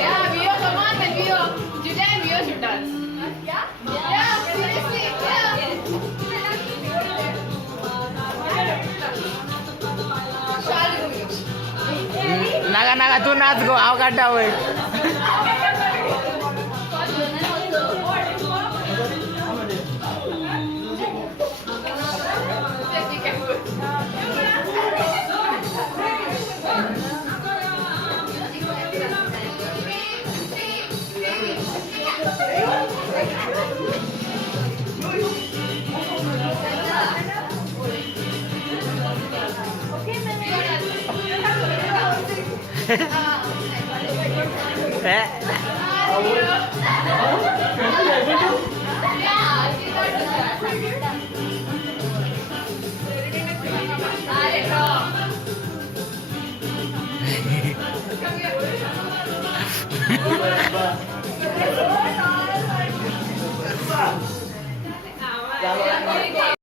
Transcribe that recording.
Yeah, Vio, come on, man, Vio. Today Vio should dance. Yeah? Yeah, seriously, yeah. Naga Naga तू नाच गो आव काढा होय Yeah.